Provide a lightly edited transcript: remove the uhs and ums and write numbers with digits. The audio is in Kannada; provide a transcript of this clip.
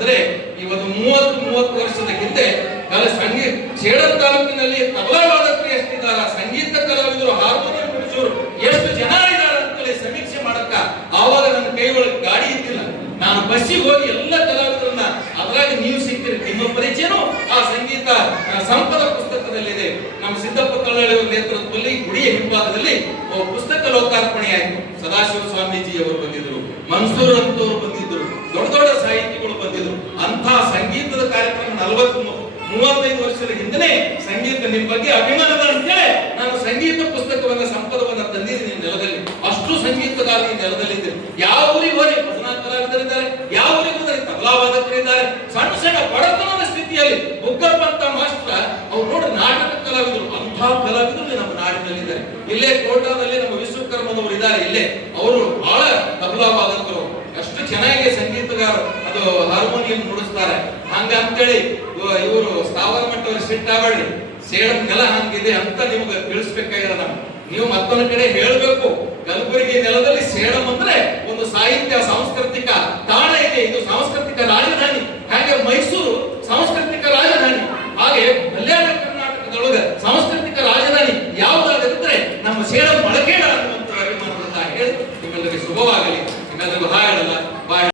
ಅಂದ್ರೆ ಇವತ್ತು 30 ವರ್ಷದ ಹಿಂದೆ ಸಂಗೀತ ಸೇಡಂ ತಾಲೂಕಿನಲ್ಲಿ ತಬಲಾ ವಾದಕರು ಎಷ್ಟಿದ್ದಾರೆ, ಸಂಗೀತ ಕಲಾವಿದರು, ಹಾರ್ಮೋನಿಯಂ ನುಡಿಸೋರು ಎಷ್ಟು ಜನ ಇದ್ದಾರೆ ಅಂತೇಳಿ ಸಮೀಕ್ಷೆ ಮಾಡಕ್ಕ ಆವಾಗ ನನ್ನ ಕೈ ಒಳಗೆ ಗಾಡಿ ಇದ್ದಿಲ್ಲ. ನಾನು ಬಸ್ಸಿಗೆ ಹೋಗಿ ಎಲ್ಲ ಕಲಾವಿದರನ್ನ ಅದ್ರಾಗ ನೀವು ಸಿಗ್ತೀರಿ, ನಿಮ್ಮ ಪರಿಚಯನೂ ಆ ಸಂಗೀತ ಸಂಪದ ಪುಸ್ತಕದಲ್ಲಿದೆ. ನಮ್ಮ ಸಿದ್ದಪ್ಪ ತಳ್ಳಳ್ಳಿಯವರ ನೇತೃತ್ವದಲ್ಲಿ ಗುಡಿಯ ಹಿಂಭಾಗದಲ್ಲಿ ಪುಸ್ತಕ ಲೋಕಾರ್ಪಣೆ ಆಯಿತು. ಸದಾಶಿವ ಸ್ವಾಮೀಜಿ ಅವರು ಬಂದಿದ್ರು, ಮನ್ಸೂರ್ ಅಂತವರು ಬಂದಿದ್ರು, ದೊಡ್ಡ ದೊಡ್ಡ ಸಾಹಿತಿಗಳು ಬಂದಿದ್ರು. ಅಂತ ಸಂಗೀತದ ಕಾರ್ಯಕ್ರಮ 35 ವರ್ಷದ ಹಿಂದೆ ಸಂಗೀತ ನಿಮ್ಮ ಬಗ್ಗೆ ಅಭಿಮಾನದ ಅಂತೇಳಿ ನಾನು ಸಂಗೀತ ಪುಸ್ತಕವನ್ನ ಸಂಪದವನ್ನ ತಂದಿದ್ದೀನಿ ನೆಲದಲ್ಲಿ. ಅಷ್ಟು ಸಂಗೀತಗಾರ ಈ ನೆಲದಲ್ಲಿದ್ದೆ. ಯಾವ ಊರಿಗೆ ಹೋಗಿ ಭಜನಾ ಕಲಾವಿದರಿದ್ದಾರೆ, ಯಾವ ಊರಿಗೆ ಹೋದರೆ ತಬಲಾ ವಾದಕರಿದ್ದಾರೆ. ಸಣ್ಣ ಸಣ್ಣ ಬಡತನದ ಸ್ಥಿತಿಯಲ್ಲಿ ಮುಗ್ಗಪ್ಪ ಅಂತ ಮಾಸ್ಟರ್ ಅವ್ರು ನೋಡಿ ನಾಟಕ ಕಲಾವಿದರು, ಅಂಥ ಕಲಾವಿದರು ನಮ್ಮ ನಾಡಿನಲ್ಲಿದ್ದಾರೆ. ಇಲ್ಲೇ ಕೋಟಾದಲ್ಲಿ ನಮ್ಮ ವಿಶ್ವಕರ್ಮನವರು ಇದ್ದಾರೆ, ಇಲ್ಲೇ ಅವರು ಬಹಳ ತಬಲಾ ವಾದಕರು, ಅಷ್ಟು ಚೆನ್ನಾಗಿ ಸಂಗೀತಗಾರ ಅದು ಹಾರ್ಮೋನಿಯಂ ನುಡಿಸ್ತಾರೆ. ಹಂಗ ಅಂತೇಳಿ ಇವರು ಸ್ಥಾವರ ಮಟ್ಟವರು ಸಿಟ್ಟಾಗಳಿ ಸೇಡಂ ನೆಲ ಹಂಗಿದೆ ಅಂತ ನಿಮ್ಗೆ ತಿಳಿಸ್ಬೇಕಾಗಿಲ್ಲ. ನಾವು ನೀವು ಮತ್ತೊಂದು ಕಡೆ ಹೇಳ್ಬೇಕು, ಕಲಬುರಗಿ ನೆಲದಲ್ಲಿ ಸೇಡಂ ಅಂದ್ರೆ ಒಂದು ಸಾಹಿತ್ಯ ಸಾಂಸ್ಕೃತಿಕ